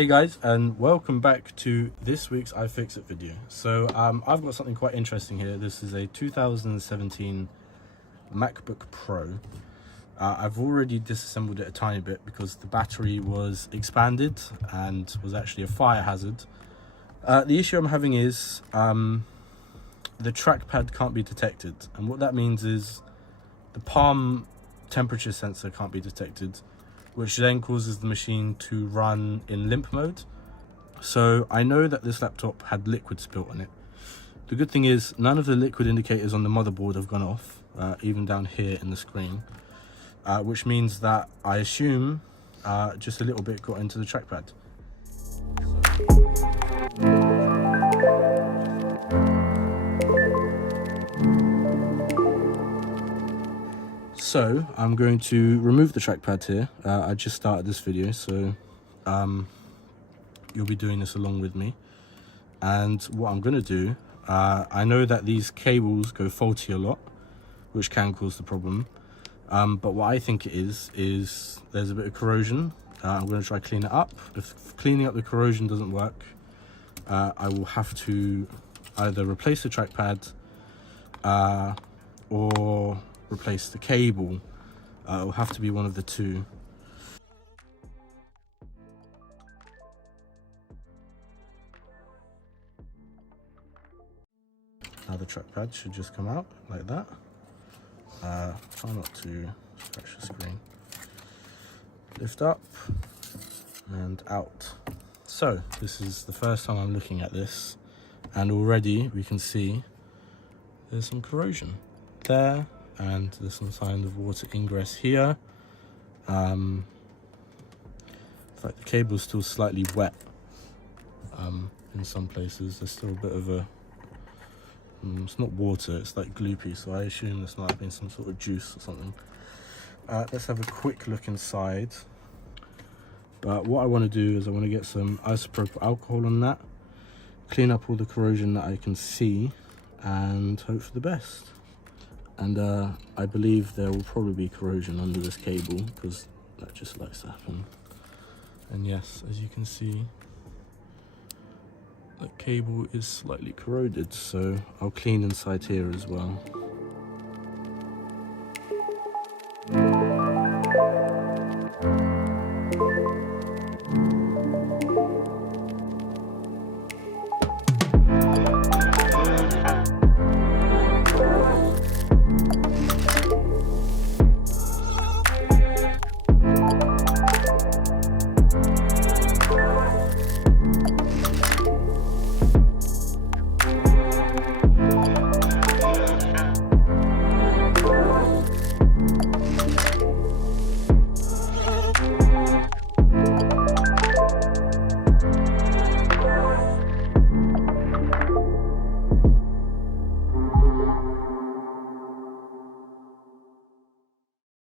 Hey guys, and welcome back to this week's iFixit video. So I've got something quite interesting here. This is a 2017 MacBook Pro. I've already disassembled it a tiny bit because the battery was expanded and was actually a fire hazard. The issue I'm having is the trackpad can't be detected, and what that means is the palm temperature sensor can't be detected, which then causes the machine to run in limp mode. So I know that this laptop had liquid spilt on it. The good thing is none of the liquid indicators on the motherboard have gone off, even down here in the screen, which means that I assume just a little bit got into the trackpad. So I'm going to remove the trackpad here. I just started this video, so you'll be doing this along with me. And what I'm going to do, I know that these cables go faulty a lot, which can cause the problem. But what I think it is there's a bit of corrosion. I'm going to try clean it up. If cleaning up the corrosion doesn't work, I will have to either replace the trackpad or replace the cable. It will have to be one of the two. Now the trackpad should just come out like that. Try not to scratch the screen. Lift up and out. So this is the first time I'm looking at this, and already we can see there's some corrosion there, and there's some sign of water ingress here. In fact, the cable is still slightly wet in some places. There's still a bit of a it's not water, it's like gloopy, so I assume this might have been some sort of juice or something. Let's have a quick look inside. But what I want to do is I want to get some isopropyl alcohol on that, clean up all the corrosion that I can see, and hope for the best. And I believe there will probably be corrosion under this cable, because that just likes to happen. And yes, as you can see, the cable is slightly corroded, so I'll clean inside here as well.